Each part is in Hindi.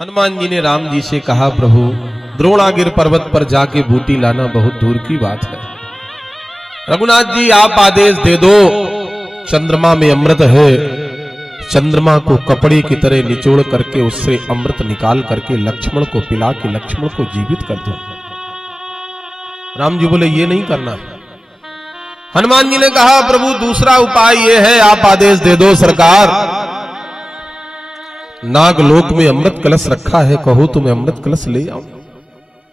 हनुमान जी ने राम जी से कहा, प्रभु द्रोणागिर पर्वत पर जाके बूटी लाना बहुत दूर की बात है। रघुनाथ जी आप आदेश दे दो, चंद्रमा में अमृत है, चंद्रमा को कपड़े की तरह निचोड़ करके उससे अमृत निकाल करके लक्ष्मण को पिला के लक्ष्मण को जीवित कर दो। राम जी बोले ये नहीं करना है। हनुमान जी ने कहा, प्रभु दूसरा उपाय ये है, आप आदेश दे दो सरकार, नागलोक में अमृत कलश रखा है, कहो तो मैं अमृत कलश ले आऊं।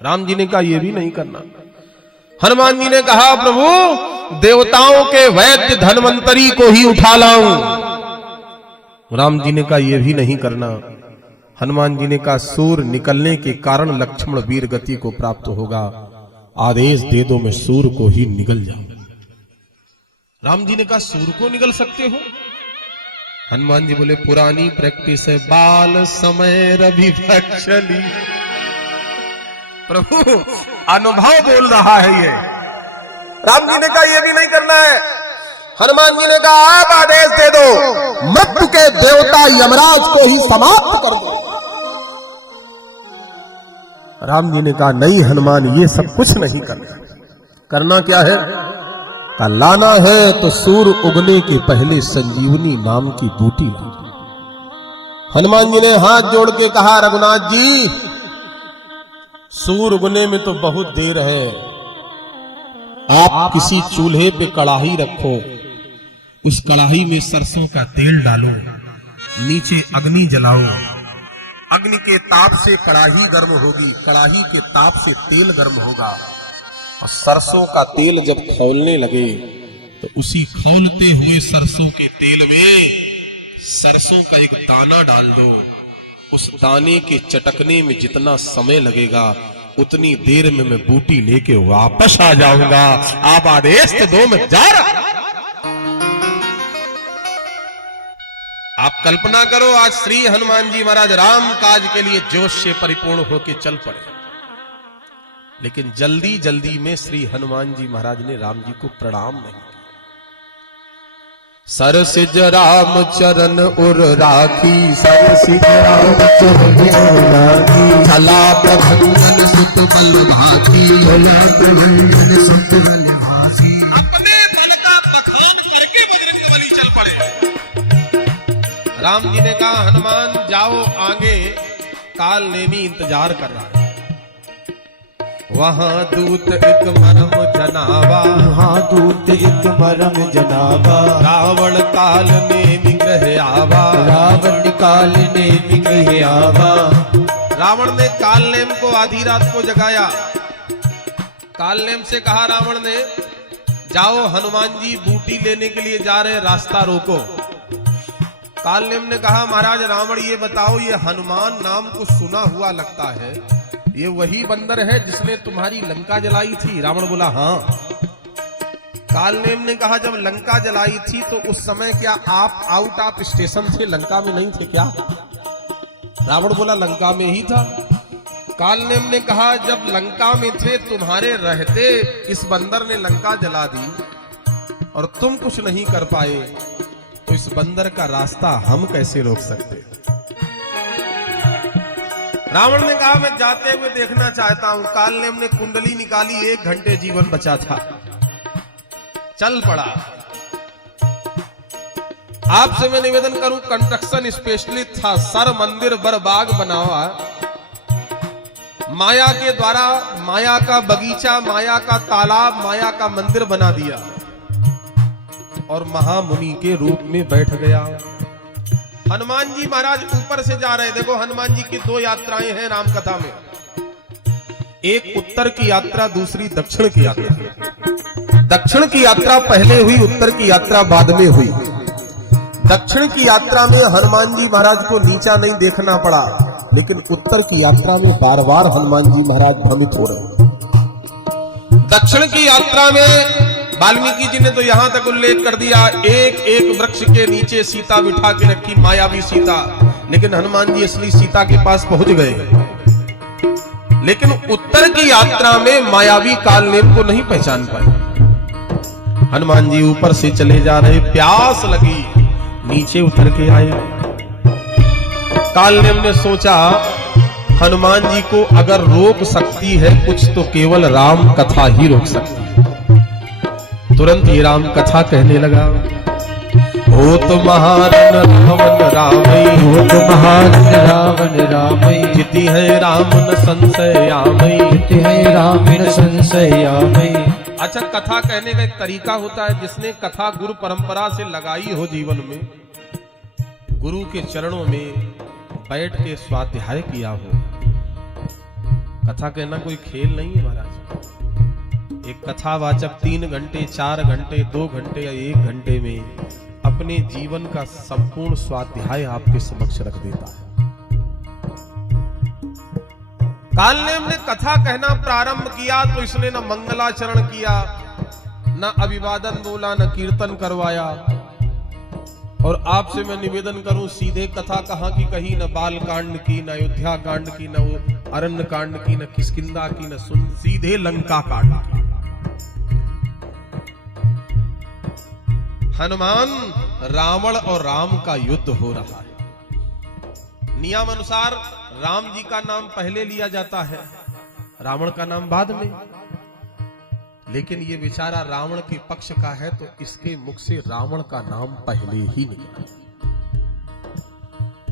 राम जी ने कहा यह भी नहीं करना। हनुमान जी ने कहा, प्रभु देवताओं के वैद्य धन्वंतरी को ही उठा लाऊं। राम जी ने कहा यह भी नहीं करना। हनुमान जी ने कहा, सूर्य निकलने के कारण लक्ष्मण वीर गति को प्राप्त होगा, आदेश दे दो मैं सूर्य को ही निगल जाऊं। राम जी ने कहा सूर्य को निगल सकते हो? हनुमान जी बोले पुरानी प्रैक्टिस है, बाल समय रवि चली। प्रभु अनुभव बोल रहा है ये। राम जी ने कहा ये भी नहीं करना है। हनुमान जी ने कहा आप आदेश दे दो, मृत्यु के देवता यमराज को ही समाप्त कर दो। राम जी ने कहा नहीं हनुमान, ये सब कुछ नहीं करना। करना क्या है? का लाना है तो सूर्य उगने के पहले संजीवनी नाम की बूटी ला। हनुमान जी ने हाथ जोड़ के कहा, रघुनाथ जी सूर्य उगने में तो बहुत देर है, आप किसी चूल्हे पे कड़ाही रखो, उस कड़ाही में सरसों का तेल डालो, नीचे अग्नि जलाओ, अग्नि के ताप से कड़ाही गर्म होगी, कड़ाही के ताप से तेल गर्म होगा, और सरसों का तेल जब खौलने लगे तो उसी खौलते हुए सरसों के तेल में सरसों का एक दाना डाल दो। उस दाने के चटकने में जितना समय लगेगा उतनी देर में मैं बूटी लेके वापस आ जाऊंगा। आप आदेश तो दो, मैं जा रहा। आप कल्पना करो, आज श्री हनुमान जी महाराज राम काज के लिए जोश से परिपूर्ण होकर चल पड़े, लेकिन जल्दी जल्दी में श्री हनुमान जी महाराज ने राम जी को प्रणाम नहीं किया। सरसिज राम चरण उर राखी, सरसिज राम चरण उर राखी, भला प्रभंजन सुत बल भाती, भला प्रभंजन सुत बल भाती। अपने बल का बखान करके बजरंगबली चल पड़े। राम जी ने कहा हनुमान जाओ आगे, काल नेमी इंतजार कर रहा है। वहां दूत एक मरम जनावा, वहां दूत एक मरम जनावा, रावण काल ने निग्रह आवा, रावण काल ने निग्रह आवा। रावण ने कालनेम को आधी रात को जगाया। कालनेम से कहा रावण ने, जाओ हनुमान जी बूटी लेने के लिए जा रहे, रास्ता रोको। कालनेम ने कहा महाराज रावण ये बताओ, ये हनुमान नाम को सुना हुआ लगता है, ये वही बंदर है जिसने तुम्हारी लंका जलाई थी? रावण बोला हाँ। कालनेम ने कहा जब लंका जलाई थी तो उस समय क्या आप आउट ऑफ स्टेशन थे, लंका में नहीं थे क्या? रावण बोला लंका में ही था। कालनेम ने कहा जब लंका में थे तुम्हारे रहते इस बंदर ने लंका जला दी और तुम कुछ नहीं कर पाए, तो इस बंदर का रास्ता हम कैसे रोक सकते? रावण ने कहा मैं जाते हुए देखना चाहता हूं। कालनेम ने कुंडली निकाली, 1 घंटे जीवन बचा था, चल पड़ा। आपसे मैं निवेदन करूं, कंस्ट्रक्शन स्पेशलिस्ट था, सर मंदिर बरबाग बनावा, माया के द्वारा माया का बगीचा, माया का तालाब, माया का मंदिर बना दिया और महामुनि के रूप में बैठ गया। हनुमान जी महाराज ऊपर से जा रहे। देखो हनुमान जी की 2 यात्राएं हैं राम कथा में, एक उत्तर की यात्रा, दूसरी दक्षिण की यात्रा। दक्षिण की यात्रा पहले हुई, उत्तर की यात्रा बाद में हुई। दक्षिण की यात्रा में हनुमान जी महाराज को नीचा नहीं देखना पड़ा, लेकिन उत्तर की यात्रा में बार बार हनुमान जी महाराज भ्रमित हो रहे। दक्षिण की यात्रा में वाल्मीकि जी ने तो यहां तक उल्लेख कर दिया, एक एक वृक्ष के नीचे सीता बिठा के रखी, मायावी सीता, लेकिन हनुमान जी असली सीता के पास पहुंच गए। लेकिन उत्तर की यात्रा में मायावी कालनेम को नहीं पहचान पाए। हनुमान जी ऊपर से चले जा रहे, प्यास लगी, नीचे उतर के आए। कालनेम ने सोचा हनुमान जी को अगर रोक सकती है कुछ तो केवल राम कथा ही रोक सकती है। तुरंत ये राम कथा कहने लगा। हो तो महारन रावण रामई, हो तो महारन रावण रामई, जिति है राम न संशय आमई, जिति है राम न संशय आमई। अच्छा, कथा कहने का एक तरीका होता है। जिसने कथा गुरु परंपरा से लगाई हो जीवन में, गुरु के चरणों में बैठ के स्वाध्याय किया हो। कथा कहना कोई खेल नहीं है महाराज। एक कथावाचक 3 घंटे 4 घंटे 2 घंटे या 1 घंटे में अपने जीवन का संपूर्ण स्वाध्याय आपके समक्ष रख देता है। कालनेम ने कथा कहना प्रारंभ किया तो इसने न मंगलाचरण किया, न अभिवादन बोला, न कीर्तन करवाया। और आपसे मैं निवेदन करूं, सीधे कथा कहां की कही, न बाल कांड की, न अयोध्या कांड की, न वो अरण्य कांड की, न किष्किंधा की, न सीधे लंका कांड की। हनुमान रावण और राम का युद्ध हो रहा है। नियम अनुसार राम जी का नाम पहले लिया जाता है, रावण का नाम बाद में। लेकिन ये बेचारा रावण के पक्ष का है तो इसके मुख से रावण का नाम पहले ही निकला।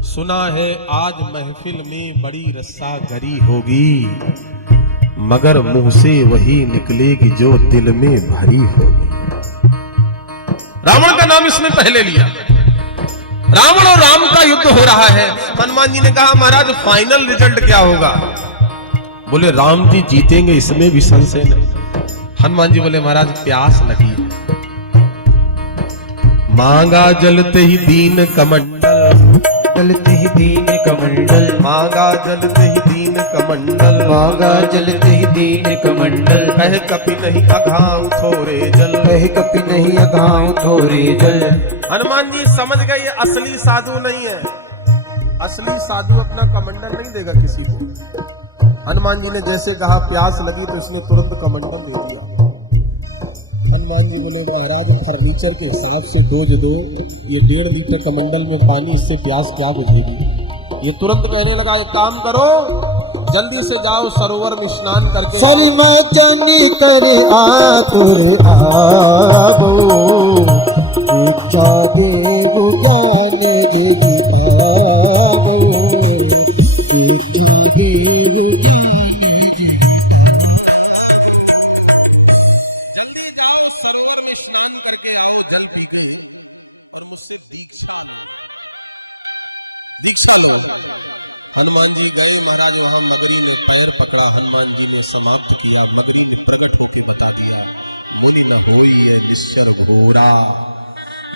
सुना है आज महफिल में बड़ी रस्सागरी होगी, मगर मुंह से वही निकलेगी जो दिल में भरी होगी। रावण का नाम इसने पहले लिया। रावण और राम का युद्ध हो रहा है। हनुमान जी ने कहा महाराज फाइनल रिजल्ट क्या होगा? बोले राम जी जीतेंगे, इसमें भी संशय नहीं। हनुमान जी बोले महाराज प्यास लगी है। मांगा जलते ही दीन कमंडल, जलते ही दीन कमंडल, मांगा जलते ही दीन कमंडल, मांगा जलते ही दीन कमंडल। कहे कपि नहीं अघाऊ थोरे जल, कहे कपि नहीं अघाऊ थोरे जल। हनुमान जी समझ गए ये असली साधु नहीं है। असली साधु अपना कमंडल नहीं देगा किसी को। हनुमान जी ने जैसे कहा प्यास लगी तो इसने तुरंत कमंडल ले दिया। हनुमान जी बोले महाराज फर्नीचर के हिसाब से डोज दो, ये 1.5 लीटर कमंडल में पानी, इससे प्यास क्या बुझेगी? ये तुरंत कहने लगा एक काम करो, जल्दी से जाओ सरोवर में स्नान करके सलमा चंदी कर आतुर आबो, इच्छा देव ज्ञान देवी पावो, इच्छा देव। हनुमान जी गए महाराज, वहां मगरी ने पैर पकड़ा, हनुमान जी ने समाप्त किया। मगरी ने प्रकट होकर बता दिया होनी न होई ये निश्चर घोरा,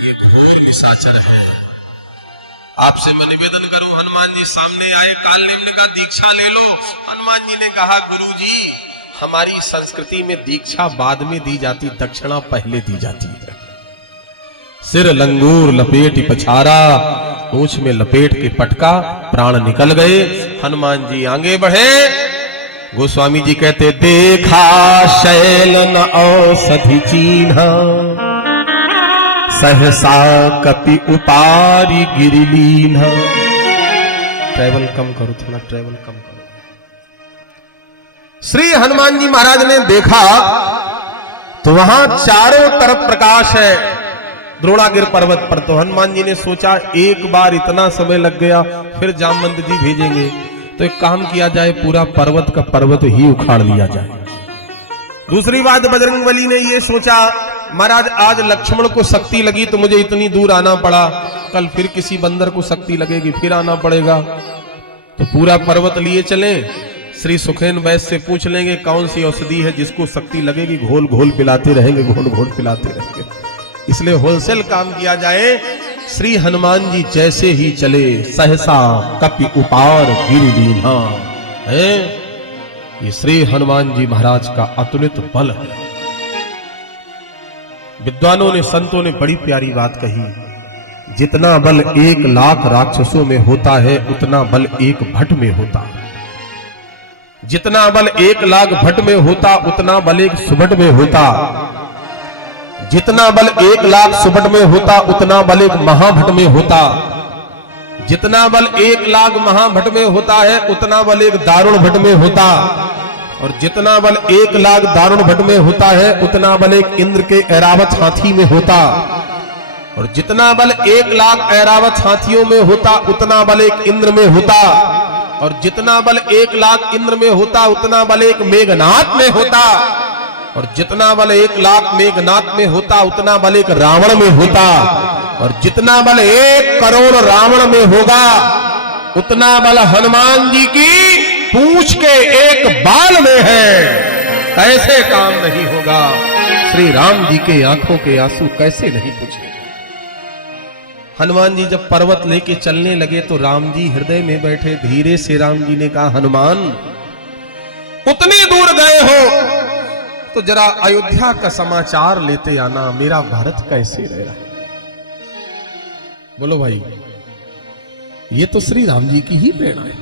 ये घोर निशाचर है। आपसे मैं निवेदन करूं, हनुमान जी सामने आए, कालनेम ने कहा दीक्षा ले लो। हनुमान जी ने कहा गुरुजी हमारी संस्कृति में दीक्षा बाद में दी जाती, दक्षिणा पहले दी जाती है। सिर लंगूर लपेटी पछारा, पूंछ में लपेट के पटका, प्राण निकल गए। हनुमान जी आगे बढ़े। गोस्वामी जी कहते देखा शैल न औषधि चिन्हा, सहसा कपि उपारी गिरिलीन्हा। ट्रेवल कम करो, थोड़ा ट्रेवल कम करो। श्री हनुमान जी महाराज ने देखा तो वहां चारों तरफ प्रकाश है द्रोणागिर पर्वत पर। तो हनुमान जी ने सोचा एक बार इतना समय लग गया, फिर जामवंत जी भेजेंगे तो एक काम किया जाए, पूरा पर्वत का पर्वत ही उखाड़ लिया जाए। दूसरी बात बजरंगबली ने ये सोचा महाराज आज लक्ष्मण को शक्ति लगी तो मुझे इतनी दूर आना पड़ा, कल फिर किसी बंदर को शक्ति लगेगी फिर आना पड़ेगा, तो पूरा पर्वत लिए चलें। श्री सुखेन वैद्य से पूछ लेंगे कौन सी औषधि है जिसको शक्ति लगेगी, घोल घोल पिलाते रहेंगे, घोल घोल पिलाते रहेंगे। इसलिए होलसेल काम किया जाए। श्री हनुमान जी जैसे ही चले, सहसा कपि उपार गिरिलीन्हा है। ये श्री हनुमान जी महाराज का अतुलित बल है। विद्वानों ने, संतों ने बड़ी प्यारी बात कही, जितना बल 1 लाख राक्षसों में होता है उतना बल एक भट में होता है। जितना बल 1 लाख भट में होता उतना बल एक सुभट में होता। जितना बल 1 लाख सुभट में होता उतना बल एक महाभट में होता। जितना बल 1 लाख महाभट में होता है उतना बल एक दारुण भट में होता, और जितना बल 1 लाख दारुण भट में होता है उतना बल एक इंद्र के ऐरावत हाथी में होता, और जितना बल 1 लाख ऐरावत हाथियों में होता उतना बल एक इंद्र में होता, और जितना बल 1 लाख इंद्र में होता उतना बल एक मेघनाथ में होता, और जितना बल 1 लाख मेघनाथ में होता उतना बल एक रावण में होता, और जितना बल 1 करोड़ रावण में होगा उतना बल हनुमान जी की पूंछ के एक बाल में है। कैसे काम नहीं होगा? श्री राम जी के आंखों के आंसू कैसे नहीं पूछे? हनुमान जी जब पर्वत लेके चलने लगे तो राम जी हृदय में बैठे। धीरे से राम जी ने कहा, हनुमान उतनी दूर गए हो तो जरा अयोध्या का समाचार लेते आना, मेरा भारत कैसे रह रहा है। बोलो भाई, ये तो श्री राम जी की ही प्रेरणा है।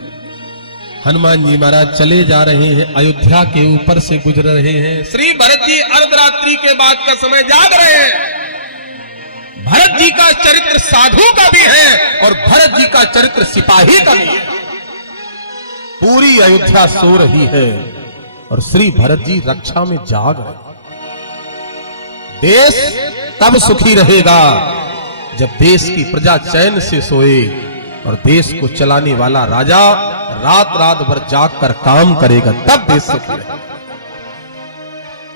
हनुमान जी महाराज चले जा रहे हैं, अयोध्या के ऊपर से गुजर रहे हैं। श्री भरत जी अर्धरात्रि के बाद का समय जाग रहे हैं। भरत जी का चरित्र साधु का भी है और भरत जी का चरित्र सिपाही का भी है। पूरी अयोध्या सो रही है और श्री भरत जी रक्षा में जाग रहे। देश तब सुखी रहेगा जब देश की प्रजा चैन से सोए, और देश को चलाने वाला राजा रात रात भर जाग कर काम करेगा, तब देश सुखी रहेगा।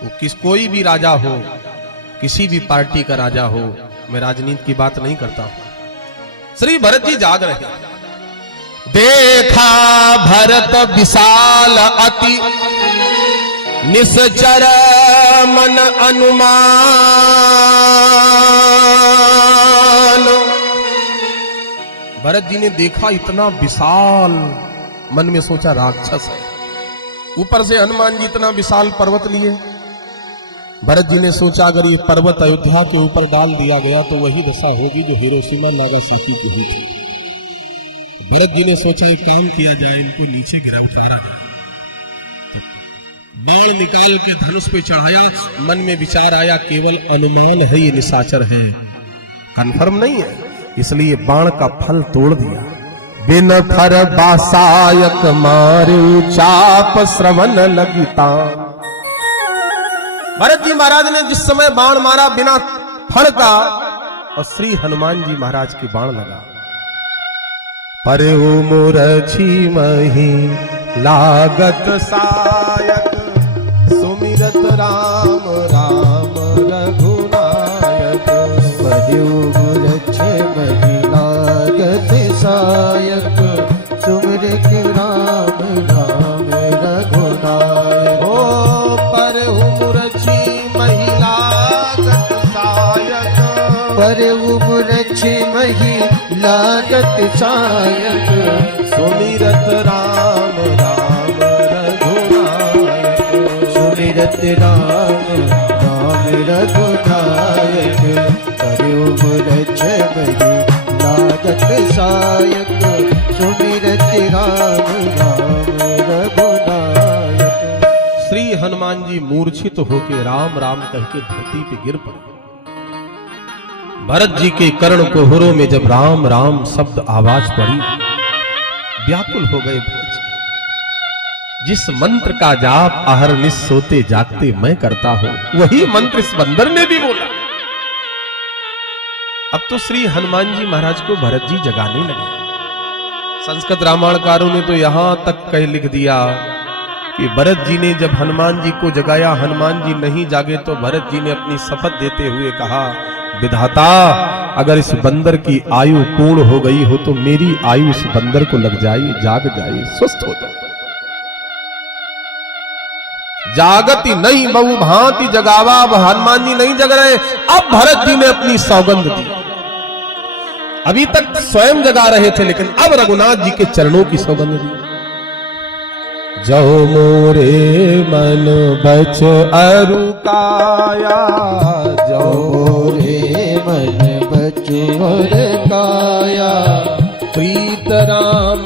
वो कोई भी राजा हो, किसी भी पार्टी का राजा हो, मैं राजनीति की बात नहीं करता हूं। श्री भरत जी जाग रहे हैं। देखा भरत विशाल अति निश्चर मन अनुमान, भरत जी ने देखा इतना विशाल, मन में सोचा राक्षस है। ऊपर से हनुमान जी इतना विशाल पर्वत लिए। भरत जी ने सोचा अगर ये पर्वत अयोध्या के ऊपर डाल दिया गया तो वही दशा होगी जो हिरोशिमा नागासाकी की हुई थी। भरत जी ने सोचा एक काम किया जाए, इनको नीचे गिरा उतारा, बाण निकाल के धनुष पे चढ़ाया। मन में विचार आया केवल अनुमान है, ये निशाचर है, कंफर्म नहीं है, इसलिए बाण का फल तोड़ दिया। बिन फर बासायक मारे चाप श्रवण लगता। भरत जी महाराज ने जिस समय बाण मारा बिना फल का, और श्री हनुमान जी महाराज की बाण लगा। पर मुरछी मही लागत सायक, सुमिरत राम राम रघुनायक। मुरछी मही लागत सायक, सुमिरत राम राम रघुनायक। ओ पर मुरछी मही लागत सायक, पर मुरछी मही लागत सायक, सुमिरत राम राम रघुनायक। सुमिरत राम राम रघुनायक। पर मुरछी मही लागत सायक, सुमिरत राम राम रघुनायक। श्री हनुमान जी मूर्छित होकर राम राम कह के धरती पे गिर पड़े। भरत जी के कर्ण कोहरों में जब राम राम शब्द आवाज पड़ी, व्याकुल हो गए भरत जी। जिस मंत्र का जाप अहरनिश सोते जागते मैं करता हूं, वही मंत्र इस बंदर ने भी बोला। अब तो श्री हनुमान जी महाराज को भरत जी जगाने लगे। संस्कृत रामायणकारों ने तो यहां तक कह लिख दिया कि भरत जी ने जब हनुमान जी को जगाया, हनुमान जी नहीं जागे तो भरत जी ने अपनी शपथ देते हुए कहा, विधाता अगर इस बंदर की आयु पूर्ण हो गई हो तो मेरी आयु इस बंदर को लग जाए, जाग जाए, स्वस्थ हो जाए। जागति नहीं बहु भांति जगावा। अब हनुमान जी नहीं जग रहे, अब भरत जी ने अपनी सौगंध दी। अभी तक स्वयं जगा रहे थे, लेकिन अब रघुनाथ जी के चरणों की सौगंध दी। जो मोरे मन बच अरु काया, जो मोरे मन बच अरु काया। प्रीत राम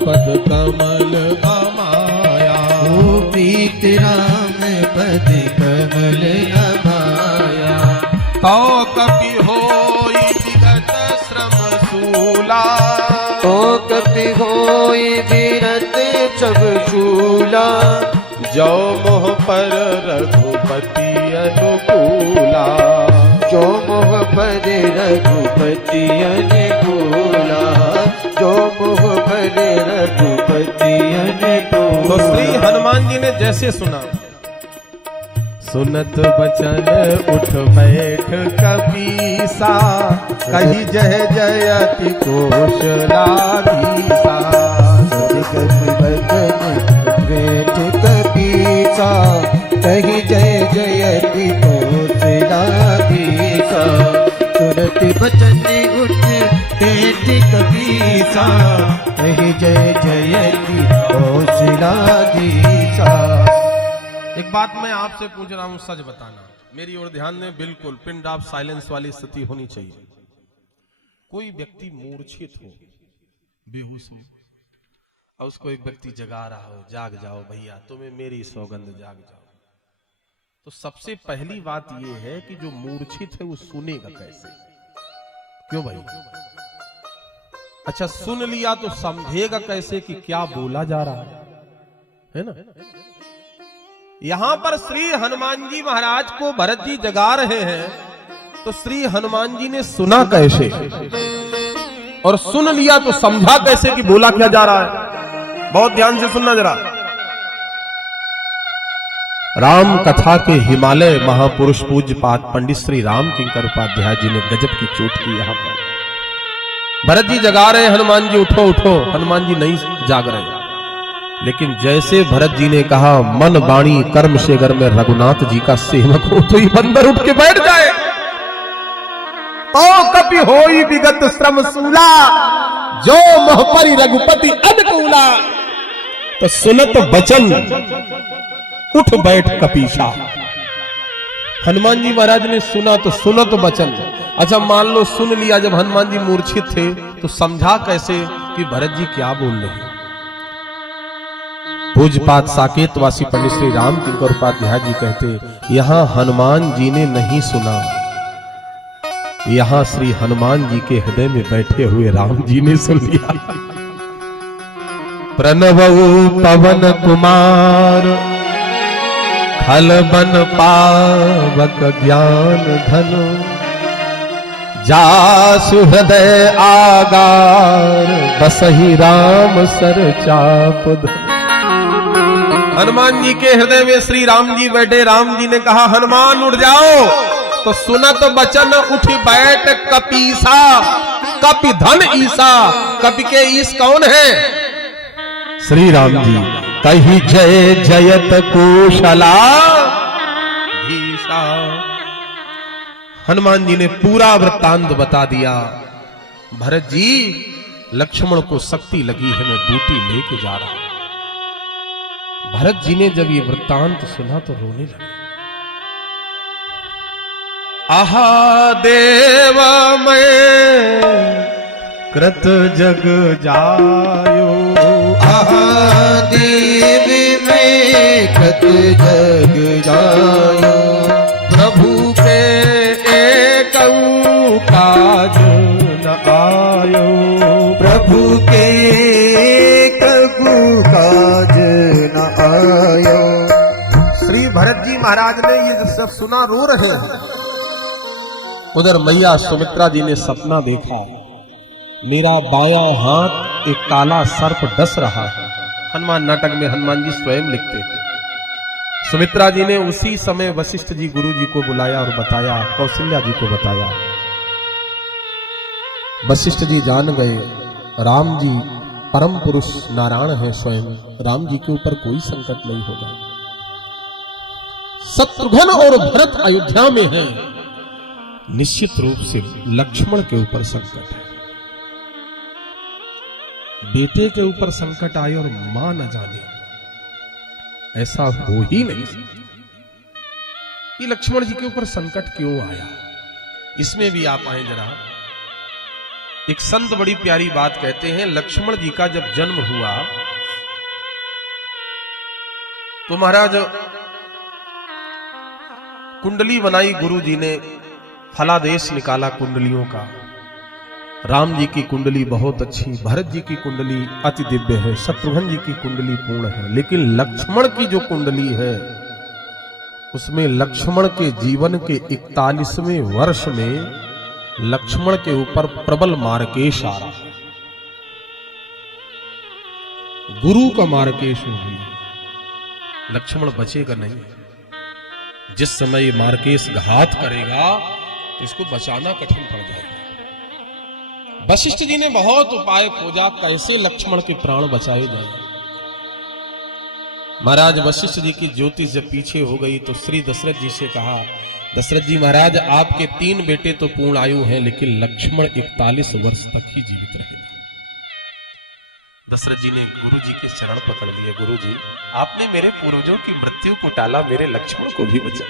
पद कमल अमाया। प्रीत राम पद कमल अमाया। तो कपि होई विगत श्रम सूला। सब शूला, जो मोह पर रघुपति अनुकूला। जो मोह पर रघुपति अनुकूला, जो मोह पर रघुपति अनुकूला। तो श्री हनुमान जी ने जैसे सुना, सुनत बचन उठ बैठ कपीसा, कही जय जयति कौशलाधीसा। सुनिकट बचन बैठ कपीसा, कही जय जयति कौशलाधीसा। सुनत बचन उठ बैठ कपीसा, कही जय जयति कौशलाधीसा। एक बात मैं आपसे पूछ रहा हूं, सच बताना, मेरी ओर ध्यान दें, बिल्कुल पिन ड्रॉप साइलेंस वाली स्थिति होनी चाहिए। कोई व्यक्ति मूर्छित हो, बेहोश हो, और उसको एक व्यक्ति जगा रहा हो, जाग जाओ भैया, तुम्हें मेरी सौगंध, जाग जाओ। तो सबसे पहली बात यह है कि जो मूर्छित है वो सुनेगा कैसे? क्यों भाई? अच्छा, सुन लिया तो समझेगा कैसे कि क्या बोला जा रहा है ना? यहां पर श्री हनुमान जी महाराज को भरत जी जगा रहे हैं, तो श्री हनुमान जी ने सुना कैसे और सुन लिया तो समझा कैसे कि बोला क्या जा रहा है? बहुत ध्यान से सुनना जरा। राम कथा के हिमालय महापुरुष पूज्य पाद पंडित श्री राम किंकर उपाध्याय जी ने गजब की चोट की। यहां पर भरत जी जगा रहे, हनुमान जी उठो उठो, हनुमान जी नहीं जाग रहे। लेकिन जैसे भरत जी ने कहा मन वाणी कर्म से अगर मैं रघुनाथ जी का सेवक हूं, तो ये बंदर उठ के बैठ जाए। तो कपि होई विगत श्रम सूला, जो मोह परि रघुपति अनुकूला। तो सुनत बचन उठ बैठ कपीसा। हनुमान जी महाराज ने सुना तो सुनत बचन। अच्छा, मान लो सुन लिया, जब हनुमान जी मूर्छित थे तो समझा कैसे कि भरत जी क्या बोल रहे हैं? पूज्यपाद साकेतवासी पंडित श्री राम किंकर उपाध्याय जी कहते, यहां हनुमान जी ने नहीं सुना, यहां श्री हनुमान जी के हृदय में बैठे हुए राम जी ने सुन लिया। प्रणवऊ पवन कुमार, खल बन पावक ज्ञान धन, जासु हृदय आगार, बसहि राम सर चाप धन। हनुमान जी के हृदय में श्री राम जी बैठे। राम जी ने कहा हनुमान उठ जाओ, तो सुनत बचन उठ बैठ कपीसा। कपि धन ईसा, कपि के ईश कौन है? श्री राम जी। कही जय जयत कुशला धीसा। हनुमान जी ने पूरा वृत्तांत बता दिया। भरत जी, लक्ष्मण को शक्ति लगी है, मैं बूटी लेके जा रहा हूं। भरत जी ने जब ये वृत्तांत सुना तो रोने लगे। आहा देव मैं कृत जग जायो, आहा देव में कृत जग जायो, प्रभु के एक काज न आयो, प्रभु के कबू काज न आयो। श्री भरत जी महाराज ने ये सब सुना, रो रहे हैं। उधर मैया सुमित्रा जी ने सपना देखा, मेरा बायां हाथ एक काला सर्प डस रहा है। हनुमान नाटक में हनुमान जी स्वयं लिखते हैं। सुमित्रा जी ने उसी समय वशिष्ठ जी गुरु जी को बुलाया और बताया, कौशल्या जी को बताया। वशिष्ठ जी जान गए, राम जी परम पुरुष नारायण है स्वयं, राम जी के ऊपर कोई संकट नहीं होगा। शत्रुघ्न और भरत अयोध्या में हैं, निश्चित रूप से लक्ष्मण के ऊपर संकट है। बेटे के ऊपर संकट आए और मां न जाने, ऐसा हो ही नहीं सकता। ये लक्ष्मण जी के ऊपर संकट क्यों आया, इसमें भी आप आए जरा। एक संत बड़ी प्यारी बात कहते हैं, लक्ष्मण जी का जब जन्म हुआ तो महाराज कुंडली बनाई, गुरु जी ने फलादेश निकाला कुंडलियों का। राम जी की कुंडली बहुत अच्छी, भरत जी की कुंडली अति दिव्य है, शत्रुघ्न जी की कुंडली पूर्ण है, लेकिन लक्ष्मण की जो कुंडली है उसमें लक्ष्मण के जीवन के 41वें वर्ष में लक्ष्मण के ऊपर प्रबल मार्केश आ रहा है। गुरु का मार्केश हो गई, लक्ष्मण बचेगा नहीं। जिस समय ये मार्केश घात करेगा तो इसको बचाना कठिन पड़ जाएगा। वशिष्ठ जी ने बहुत उपाय खोजा कैसे लक्ष्मण के प्राण बचाए जाए। महाराज वशिष्ठ जी की ज्योति जब पीछे हो गई तो श्री दशरथ जी से कहा, दशरथ जी महाराज आपके 3 बेटे तो पूर्ण आयु हैं, लेकिन लक्ष्मण 41 वर्ष तक ही जीवित रहेगा। दशरथ जी ने गुरु जी के चरण पकड़ लिए, गुरु जी आपने मेरे पूर्वजों की मृत्यु को टाला, मेरे लक्ष्मण को भी बचा।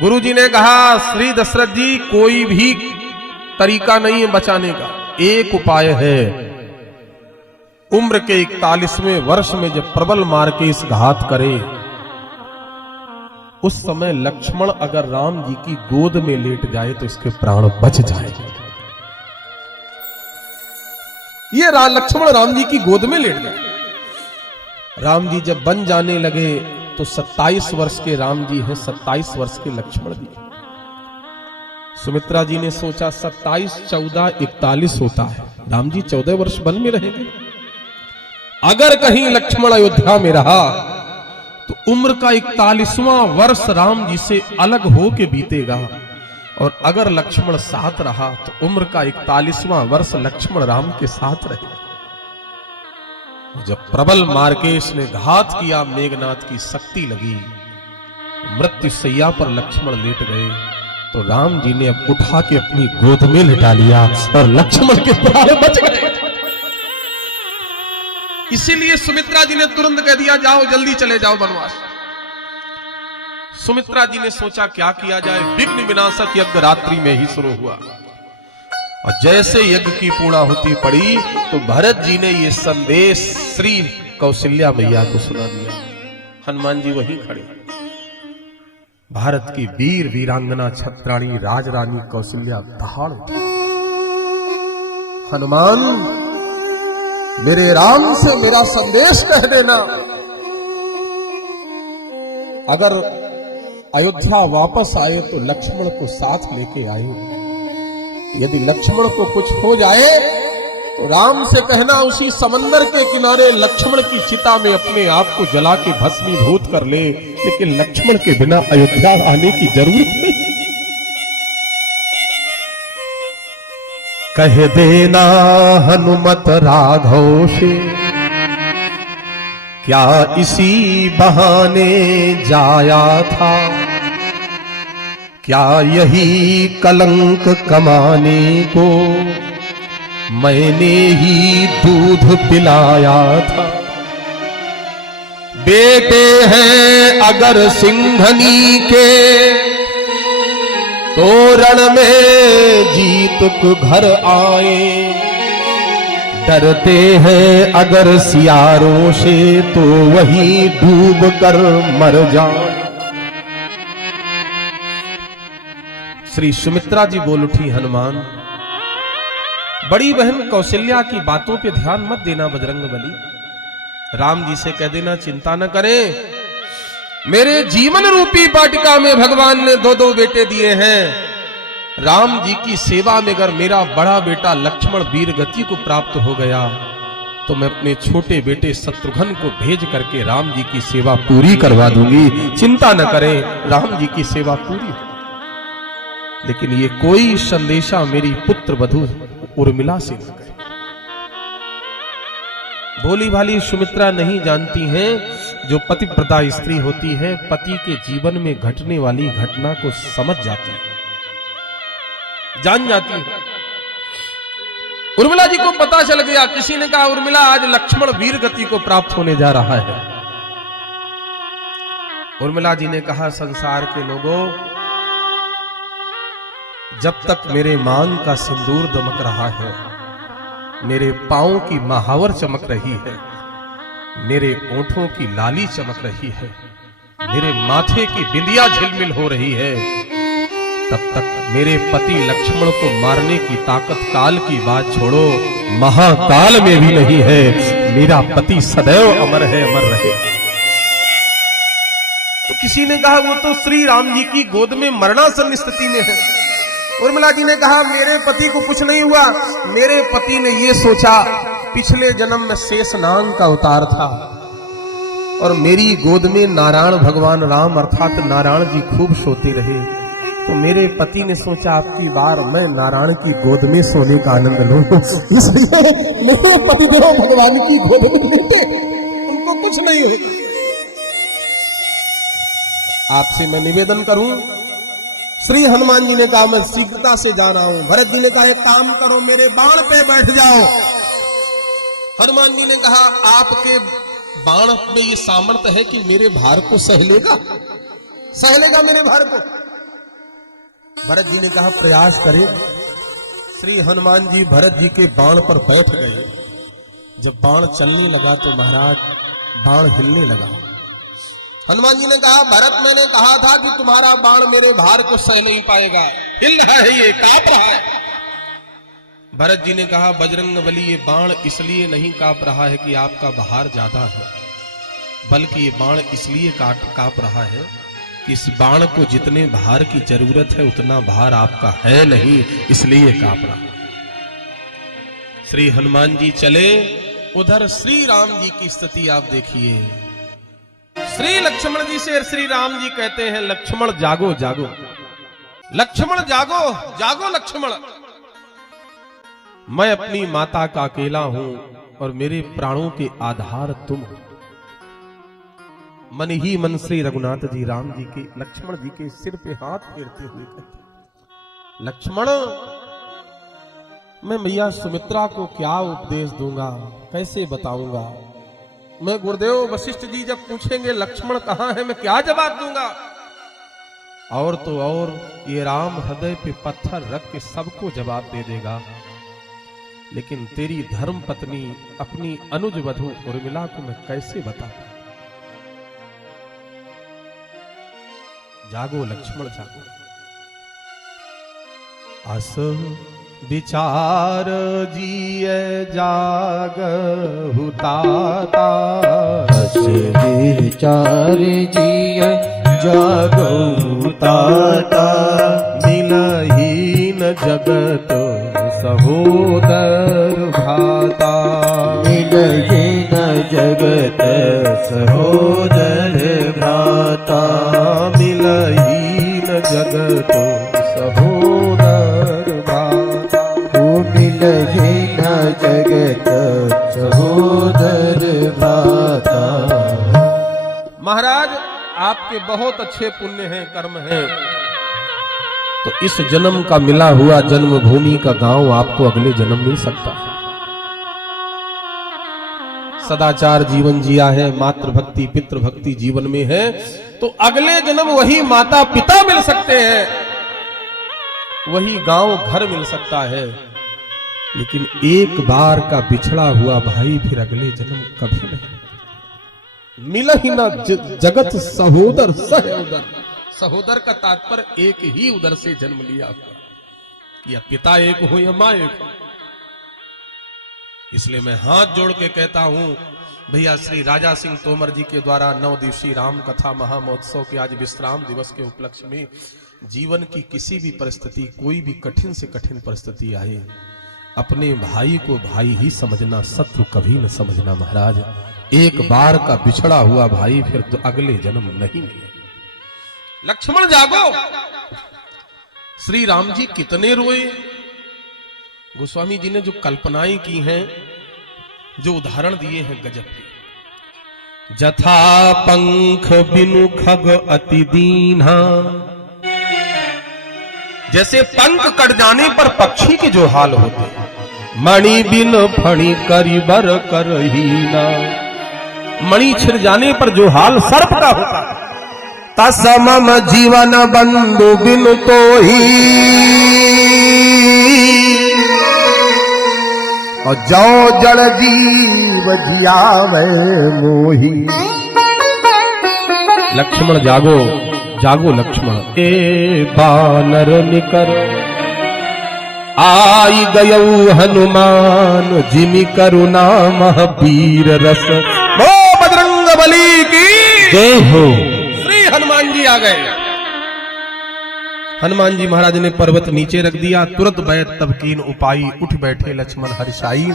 गुरु जी ने कहा, श्री दशरथ जी कोई भी तरीका नहीं है बचाने का, एक उपाय है। उम्र के 41वें वर्ष में जब प्रबल मार्केश घात करे उस समय लक्ष्मण अगर राम जी की गोद में लेट जाए तो इसके प्राण बच जाएंगे। ये लक्ष्मण राम जी की गोद में लेट गए। राम जी जब बन जाने लगे तो 27 वर्ष के राम जी हैं, 27 वर्ष के लक्ष्मण जी। सुमित्रा जी ने सोचा 27, 14, 41 होता है, राम जी 14 वर्ष वन में रहेंगे। अगर कहीं लक्ष्मण अयोध्या में रहा तो उम्र का 41वां वर्ष राम जी से अलग हो के बीतेगा, और अगर लक्ष्मण साथ रहा तो उम्र का 41वां वर्ष लक्ष्मण राम के साथ रहेगा। जब प्रबल मार्केश ने घात किया, मेघनाथ की शक्ति लगी, मृत्यु सैया पर लक्ष्मण लेट गए, तो राम जी ने अब उठा के अपनी गोद में लिटा लिया और लक्ष्मण के प्राण बच गए। इसीलिए सुमित्रा जी ने तुरंत कह दिया, जाओ जल्दी चले जाओ वनवास। सुमित्रा जी ने सोचा क्या किया जाए। विघ्न विनाशक यज्ञ रात्रि में ही शुरू हुआ, और जैसे यज्ञ की पूर्णाहुति पड़ी तो भरत जी ने ये संदेश श्री कौशल्या मैया को सुना दिया। हनुमान जी वहीं खड़े, भारत की वीर वीरांगना छत्राणी राजरानी कौशल्या दहाड़ उठी। हनुमान मेरे राम से मेरा संदेश कह देना, अगर अयोध्या वापस आए तो लक्ष्मण को साथ लेके आए। यदि लक्ष्मण को कुछ हो जाए तो राम से कहना उसी समंदर के किनारे लक्ष्मण की चिता में अपने आप को जला के भस्मीभूत कर ले, लेकिन लक्ष्मण के बिना अयोध्या आने की जरूरत नहीं। कह देना हनुमत राघव से, क्या इसी बहाने जाया था, क्या यही कलंक कमाने को मैंने ही दूध पिलाया था। बेटे हैं अगर सिंघनी के तो रण में जीत को घर आए, डरते हैं अगर सियारों से तो वही डूब कर मर जाए। श्री सुमित्रा जी बोल उठी, हनुमान बड़ी बहन कौशल्या की बातों पे ध्यान मत देना बजरंगबली। राम जी से कह देना चिंता न करें, मेरे जीवन रूपी वाटिका में भगवान ने 2-2 बेटे दिए हैं। राम जी की सेवा में अगर मेरा बड़ा बेटा लक्ष्मण वीर गति को प्राप्त हो गया तो मैं अपने छोटे बेटे शत्रुघ्न को भेज करके राम जी की सेवा पूरी करवा दूंगी। चिंता न करें, राम जी की सेवा पूरी हो। लेकिन ये कोई संदेशा मेरी पुत्र वधू उर्मिला से न करे। भोली भाली सुमित्रा नहीं जानती हैं, जो पतिव्रता स्त्री होती है पति के जीवन में घटने वाली घटना को समझ जाती है, जान जाती है। उर्मिला जी को पता चल गया, किसी ने कहा उर्मिला आज लक्ष्मण वीर गति को प्राप्त होने जा रहा है। उर्मिला जी ने कहा संसार के लोगों, जब तक मेरे मांग का सिंदूर दमक रहा है, मेरे पांव की महावर चमक रही है, मेरे ओंठों की लाली चमक रही है, मेरे माथे की बिंदिया झिलमिल हो रही है, तब तक मेरे पति लक्ष्मण को मारने की ताकत काल की बात छोड़ो, महाकाल में भी नहीं है। मेरा पति सदैव अमर है, अमर रहे। तो किसी ने कहा वो तो श्री राम जी की गोद में मरणासन स्थिति में है। उर्मिला जी ने कहा मेरे पति को कुछ नहीं हुआ। मेरे पति ने ये सोचा पिछले जन्म में शेषनाग का अवतार था और मेरी गोद में नारायण भगवान राम अर्थात नारायण जी खूब सोते रहे, तो मेरे पति ने सोचा अब की बार मैं नारायण की गोद में सोने का आनंद लूं। इसलिए मेरे पतिदेव भगवान की गोद में सोते, उनको कुछ नहीं हुआ। आपसे मैं निवेदन करूं, श्री हनुमान जी ने कहा मैं शीघ्रता से जा रहा हूं। भरत जी ने कहा एक काम करो, मेरे बाण पे बैठ जाओ। हनुमान जी ने कहा आपके बाण में ये सामर्थ्य है कि मेरे भार को सह लेगा, सह लेगा मेरे भार को। भरत जी ने कहा प्रयास करें। श्री हनुमान जी भरत जी के बाण पर बैठ गए। जब बाण चलने लगा तो महाराज बाण हिलने लगा। हनुमान जी ने कहा भरत मैंने कहा था कि तुम्हारा बाण मेरे भार को सह नहीं पाएगा, हिल रहा है, ये कांप रहा है। भरत जी ने कहा बजरंगबली ये बाण इसलिए नहीं कांप रहा है कि आपका भार ज्यादा है, बल्कि ये बाण इसलिए कांप रहा है कि इस बाण को जितने भार की जरूरत है उतना भार आपका है नहीं, इसलिए कांप रहा है। श्री हनुमान जी चले, उधर श्री राम जी की स्थिति आप देखिए। श्री लक्ष्मण जी से श्री राम जी कहते हैं लक्ष्मण जागो जागो, लक्ष्मण जागो जागो लक्ष्मण, मैं अपनी माता का अकेला हूं और मेरे प्राणों के आधार तुम हो। मन ही मन श्री रघुनाथ जी राम जी के लक्ष्मण जी के सिर पे हाथ फेरते हुए कहते लक्ष्मण मैं मैया सुमित्रा को क्या उपदेश दूंगा, कैसे बताऊंगा। मैं गुरुदेव वशिष्ठ जी जब पूछेंगे लक्ष्मण कहां है, मैं क्या जवाब दूंगा। और तो और ये राम हृदय पे पत्थर रख के सबको जवाब दे देगा, लेकिन तेरी धर्म पत्नी अपनी अनुज वधु उर्मिला को मैं कैसे बता। जागो लक्ष्मण जागो। अस विचार जिए जागहु ताता, अस विचार जिए जागहु ताता, मिलहीन जगत सहोदर भ्राता, मिलहीन जगत सहोदर भ्राता, मिलहीन जगत सहोदर भ्राता, मिलहीन जगत सहोदर भ्राता। महाराज आपके बहुत अच्छे पुण्य हैं, कर्म हैं, तो इस जन्म का मिला हुआ जन्मभूमि का गांव आपको अगले जन्म मिल सकता है। सदाचार जीवन जिया है, मातृभक्ति पितृभक्ति जीवन में है, तो अगले जन्म वही माता पिता मिल सकते हैं, वही गांव घर मिल सकता है। लेकिन एक बार का बिछड़ा हुआ भाई फिर अगले जन्म कभी नहीं मिला ही ना। जगत सहोदर सहोदर, सहोदर का तात्पर्य एक ही उदर से जन्म लिया हुआ, या पिता एक हो या मां एक हो। इसलिए मैं हाथ जोड़ के कहता हूं भैया श्री राजा सिंह तोमर जी के द्वारा 9 दिवसीय राम कथा महामहोत्सव के आज विश्राम दिवस के उपलक्ष्य में जीवन की किसी भी परिस्थिति, कोई भी कठिन से कठिन परिस्थिति आए, अपने भाई को भाई ही समझना, शत्रु कभी न समझना। महाराज एक बार का बिछड़ा हुआ भाई फिर तो अगले जन्म नहीं मिले। लक्ष्मण जागो। श्री राम जी कितने रोए। गोस्वामी जी ने जो कल्पनाएं की हैं, जो उदाहरण दिए हैं गजब के। जथा पंख बिनु खग अति दीन्हा, जैसे पंख कट जाने पर पक्षी के जो हाल होते हैं। मणि बिन फणी करी बर करहीना, मणि छिड़ जाने पर जो हाल सर्प का होता है। तसमम जीवन बंधु बिन तो ही, और जो जड़ जीव जियावे मोही। लक्ष्मण जागो, जागो लक्ष्मण। ए बानर निकर आई गयऊ हनुमान, जिमि करुणा महावीर रस। ओ बजरंग बली की जय हो। श्री हनुमान जी आ गए। हनुमान जी महाराज ने पर्वत नीचे रख दिया, तुरंत बैठ तब कीन उपाई, उठ बैठे लक्ष्मण हर्षाई।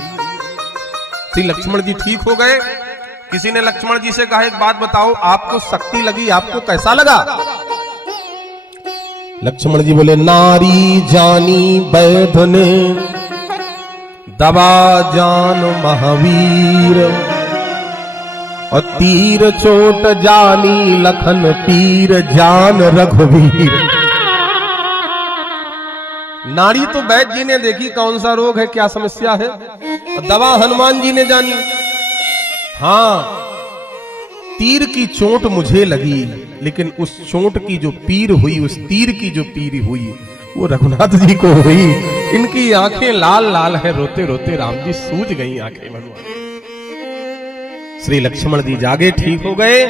श्री लक्ष्मण जी ठीक हो गए। किसी ने लक्ष्मण जी से कहा एक बात बताओ, आपको शक्ति लगी, आपको कैसा लगा? लक्ष्मण जी बोले नारी जानी वैध ने, दबा जान महावीर, और तीर चोट जानी लखन पीर, जान रघुवीर। नारी तो वैद्य जी ने देखी कौन सा रोग है, क्या समस्या है, और दवा हनुमान जी ने जानी। हाँ, तीर की चोट मुझे लगी, लेकिन उस चोट की जो पीर हुई, उस तीर की जो पीर हुई, वो रघुनाथ जी को हुई। इनकी आंखें लाल लाल है, रोते रोते राम जी सूज गई आंखें भगवान। श्री लक्ष्मण जी जागे, ठीक हो गए।